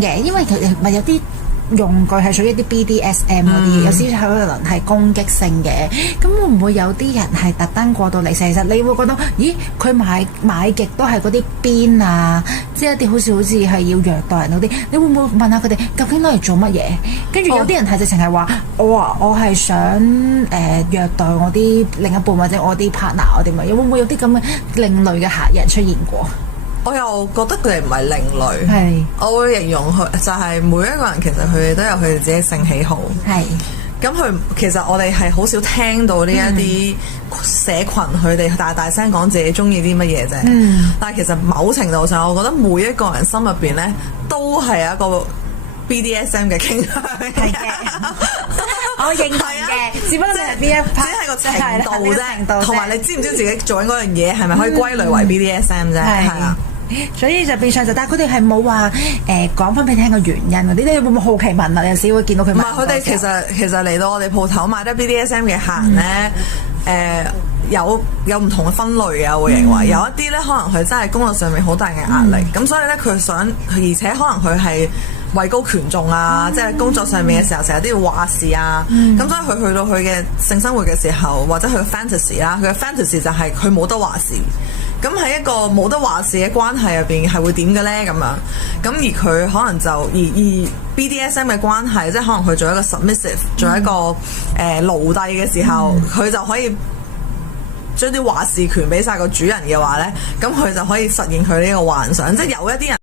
嘅，因為佢咪有啲用具係屬於一啲 BDSM 嗰啲，有少少可能係攻擊性嘅。咁會唔會有啲人係特登過到嚟？其實你會覺得，咦？佢買極都係嗰啲鞭啊，即係一啲好似係要虐待人嗰啲。你會唔會問下佢哋究竟攞嚟做乜嘢？跟住有啲人係直情係話，我係想虐待我啲另一半或者我啲 partner 我啲咪？會唔會有啲咁嘅另類嘅客人出現過？我又覺得佢哋唔係另類，係我會形容佢就係每一個人其實佢哋都有佢哋自己性喜好，係咁其實我哋係好少聽到呢一啲社群佢哋大聲講自己中意啲乜嘢啫，但係其實某程度上，我覺得每一個人心入邊咧都係有一個 BDSM 嘅傾向，係嘅，我認同嘅，只不過係邊一 part，只係個程度啫，同埋你知唔知自己做緊嗰樣嘢係咪可以歸類為 BDSM 啫？係啊。所以就變相就，但係佢哋係冇話講翻俾你聽個原因嗰啲，你會唔會好奇問啊？有時會見到佢。唔係，佢哋其實嚟到我哋鋪頭買得 BDSM 嘅客人咧，有唔同嘅分類啊，我會認為有一啲咧可能佢真係工作上面好大嘅壓力，咁所以咧佢想，而且可能佢係位高權重啊，即係工作上面嘅時候成日都要話事啊，咁所以佢去到佢嘅性生活嘅時候，或者佢嘅 fantasy 啦，佢嘅 fantasy 就係佢冇得話事。咁喺一個冇得話事嘅關係入邊係會點嘅咧？咁樣，咁而佢可能就而 BDSM 嘅關係，即係可能佢做一個 submissive，做一個奴隸嘅時候，佢就可以將啲話事權俾晒個主人嘅話咧，咁佢就可以實現佢呢個幻想，即係有一啲人。